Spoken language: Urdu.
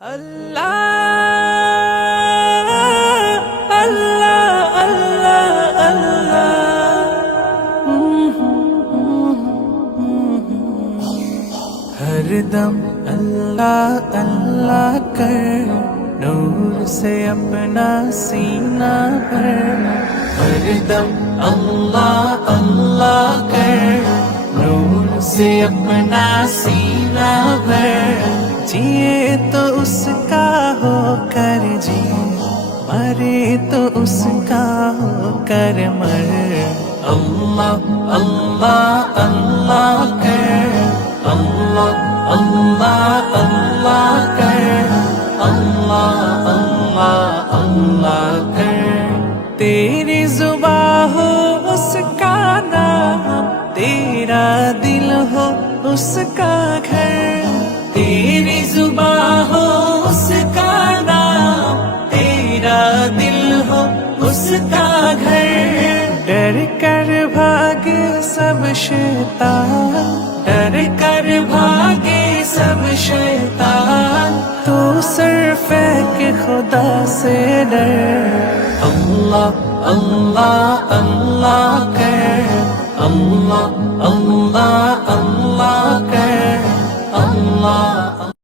اللہ اللہ اللہ اللہ ہر دم اللہ اللہ کر نور سے اپنا سینہ بھر، ہر دم اللہ اللہ کر نور سے اپنا سینہ بھر، جیے تو اس کا ہو کر جی، مرے تو اس کا ہو کر مر، اللہ اللہ اللہ کر، اللہ اللہ اللہ کر، اللہ اللہ اللہ کر، تیری زبان ہو اس کا نام، تیرا دل ہو اس کا گھر، تیری زبان ہو اس کا نام، تیرا دل ہو اس کا گھر، ڈر کر بھاگے سب شیطان، ڈر کر بھاگے سب شیطان، تو سر پھینک خدا سے ڈر، اللہ اللہ اللہ کر، اللہ اللہ اللہ کر، اللہ